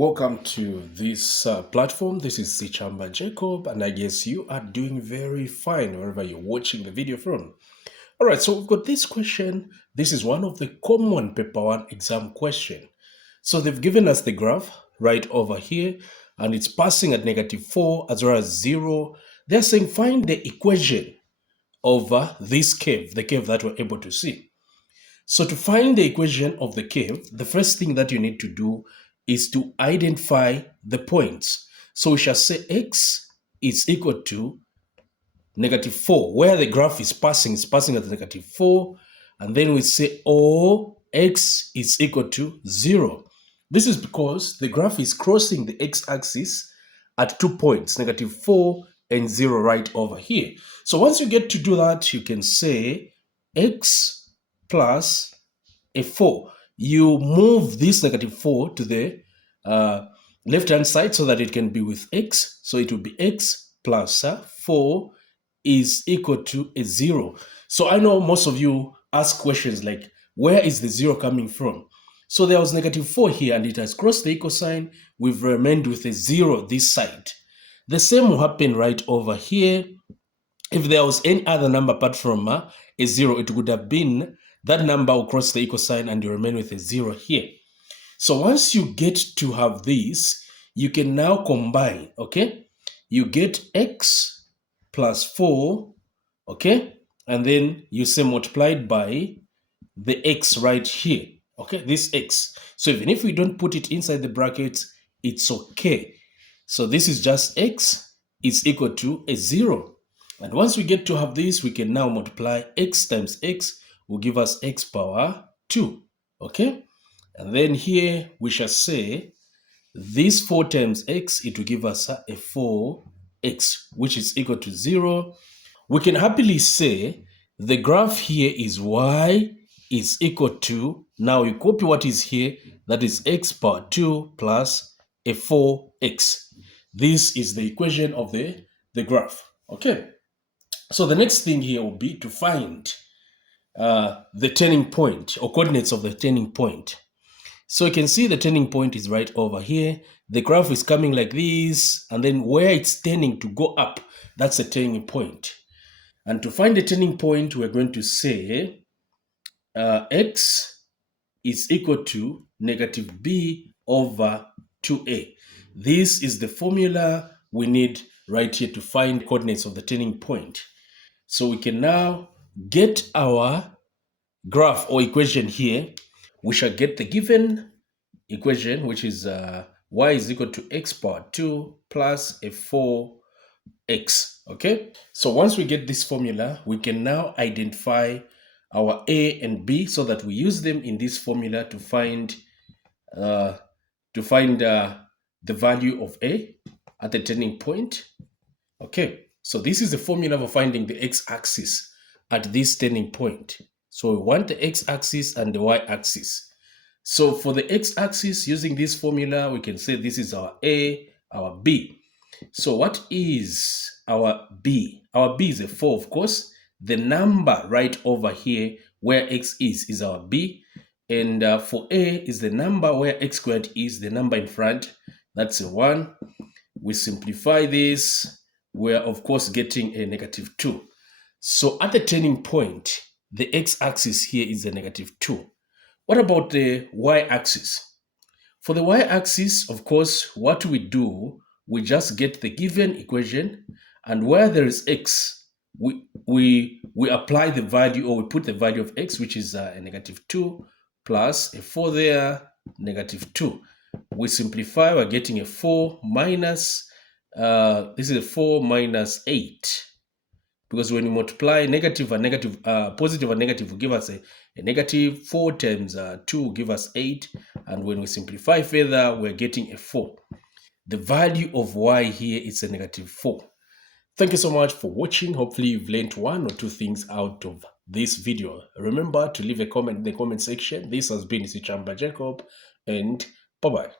Welcome to this platform. This is Sichamba Jacob, and I guess you are doing very fine wherever you're watching the video from. All right, so we've got this question. This is one of the common paper one exam question. So they've given us the graph right over here, and it's passing at -4 as well as 0. They're saying find the equation of this curve, the curve that we're able to see. So to find the equation of the curve, the first thing that you need to do is to identify the points. So we shall say x is equal to -4, where the graph is passing at -4, and then we say x is equal to 0. This is because the graph is crossing the x-axis at 2 points, -4 and 0 right over here. So once you get to do that, you can say x plus a 4. You move this -4 to the left-hand side so that it can be with x. So it will be x plus 4 is equal to a 0. So I know most of you ask questions like, where is the 0 coming from? So there was -4 here and it has crossed the equal sign. We've remained with a 0 this side. The same will happen right over here. If there was any other number apart from a 0, it would have been that number will cross the equal sign and you remain with a 0 here. So once you get to have this, you can now combine, okay? You get x plus 4, okay? And then you say multiplied by the x right here, okay? This x. So even if we don't put it inside the brackets, it's okay. So this is just x is equal to a 0. And once we get to have this, we can now multiply x times x will give us x power 2, okay? And then here we shall say this 4 times x, it will give us a 4x, which is equal to 0. We can happily say the graph here is y is equal to, now you copy what is here, that is x power 2 plus a 4x. This is the equation of the graph, okay? So the next thing here will be to find the turning point or coordinates of the turning point. So you can see the turning point is right over here. The graph is coming like this, and then where it's turning to go up, that's a turning point. And to find the turning point, we're going to say x is equal to -b over 2a. This is the formula we need right here to find coordinates of the turning point. So we can now get our graph or equation here. We shall get the given equation, which is y is equal to x power 2 plus a 4x, okay? So once we get this formula, we can now identify our a and b so that we use them in this formula to find the value of a at the turning point, okay? So this is the formula for finding the x-axis at this turning point. So we want the x-axis and the y-axis. So for the x-axis, using this formula, we can say this is our a, our b. So what is our b? Our b is a 4, of course. The number right over here where x is our b. And for a is the number where x squared is, the number in front. That's a 1. We simplify this. We're, of course, getting a -2. So at the turning point, the x-axis here is a -2. What about the y-axis? For the y-axis, of course, what we do, we just get the given equation, and where there is x, we apply the value, or we put the value of x, which is a -2, plus a 4 there, -2. We simplify, we're getting a 4 minus, this is a 4 minus 8. Because when you multiply positive and negative will give us a negative. 4 times 2 will give us 8. And when we simplify further, we're getting a 4. The value of y here is a -4. Thank you so much for watching. Hopefully you've learned 1 or 2 things out of this video. Remember to leave a comment in the comment section. This has been Sichamba Jacob, and bye-bye.